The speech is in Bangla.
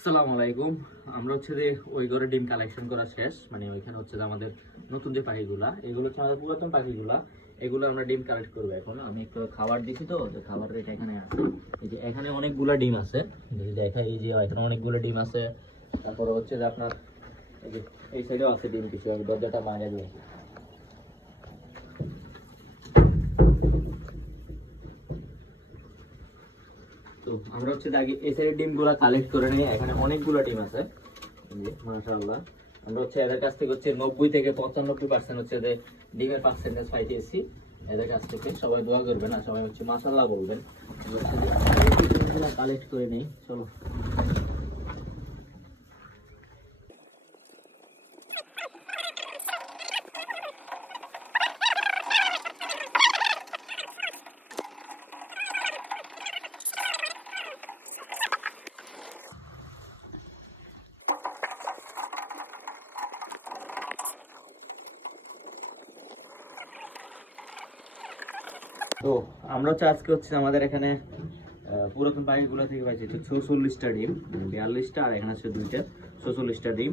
আসসালামু আলাইকুম। আমরা হচ্ছে যে ওই ঘরে ডিম কালেকশন করা শেষ, মানে ওইখানে হচ্ছে যে আমাদের নতুন যে পাখিগুলা, এগুলো হচ্ছে আমাদের পুরাতন পাখিগুলা, এগুলো আমরা ডিম কালেক্ট করবো। এখন আমি একটু খাবার দিছি, তো খাবার রেট এখানে আছে। এই যে এখানে অনেকগুলা ডিম আছে, দেখা এই যে এখানে অনেকগুলো ডিম আছে। তারপরে হচ্ছে যে আপনার এই যে এই সাইডেও আছে ডিম কিছু, আমি দরজাটা বাইরে দিয়েছি। তো আমরা হচ্ছে আগে এই সাইডের ডিমগুলো কালেক্ট করে নিই। এখানে অনেকগুলো ডিম আছে, মাশাআল্লাহ। আমরা হচ্ছে এদের কাছ থেকে হচ্ছে 90 থেকে 95% হচ্ছে যে ডিমের পার্সেন্টেজ পাইতেছি। এদের কাছ থেকে সবাই দোয়া করবেন আর সবাই হচ্ছে মাশাআল্লাহ বলবেন। কালেক্ট করে নেই, চলো। তো আমরা হচ্ছে আজকে হচ্ছে আমাদের এখানে পুরাতন পাখিগুলো থেকে পাইছি 46টা ডিম, 42টা, আর এখানে হচ্ছে 2টা, 46টা ডিম।